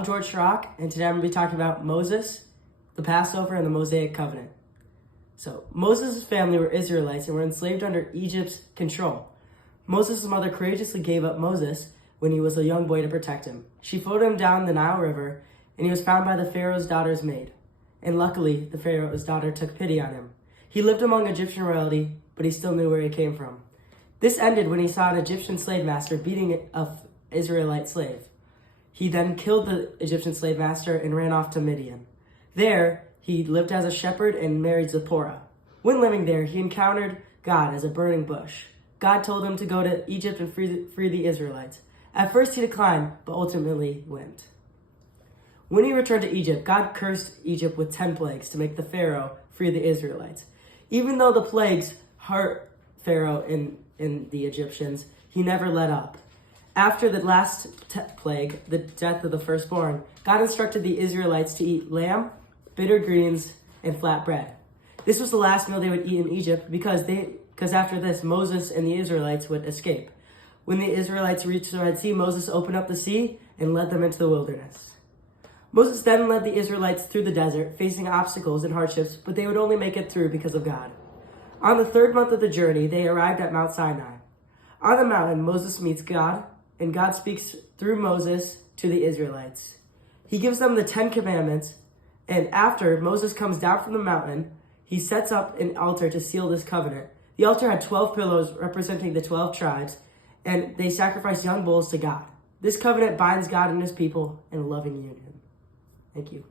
I'm George Schrock, and today I'm going to be talking about Moses, the Passover, and the Mosaic Covenant. So, Moses' family were Israelites and were enslaved under Egypt's control. Moses' mother courageously gave up Moses when he was a young boy to protect him. She floated him down the Nile River, and he was found by the Pharaoh's daughter's maid. And luckily, the Pharaoh's daughter took pity on him. He lived among Egyptian royalty, but he still knew where he came from. This ended when he saw an Egyptian slave master beating an Israelite slave. He then killed the Egyptian slave master and ran off to Midian. There, he lived as a shepherd and married Zipporah. When living there, he encountered God as a burning bush. God told him to go to Egypt and free the Israelites. At first, he declined, but ultimately went. When he returned to Egypt, God cursed Egypt with 10 plagues to make the Pharaoh free the Israelites. Even though the plagues hurt Pharaoh and the Egyptians, he never let up. After the last plague, the death of the firstborn, God instructed the Israelites to eat lamb, bitter greens, and flat bread. This was the last meal they would eat in Egypt because after this, Moses and the Israelites would escape. When the Israelites reached the Red Sea, Moses opened up the sea and led them into the wilderness. Moses then led the Israelites through the desert, facing obstacles and hardships, but they would only make it through because of God. On the third month of the journey, they arrived at Mount Sinai. On the mountain, Moses meets God, and God speaks through Moses to the Israelites. He gives them the 10 commandments, and after Moses comes down from the mountain, he sets up an altar to seal this covenant. The altar had 12 pillars representing the 12 tribes, and they sacrificed young bulls to God. This covenant binds God and his people in a loving union. Thank you.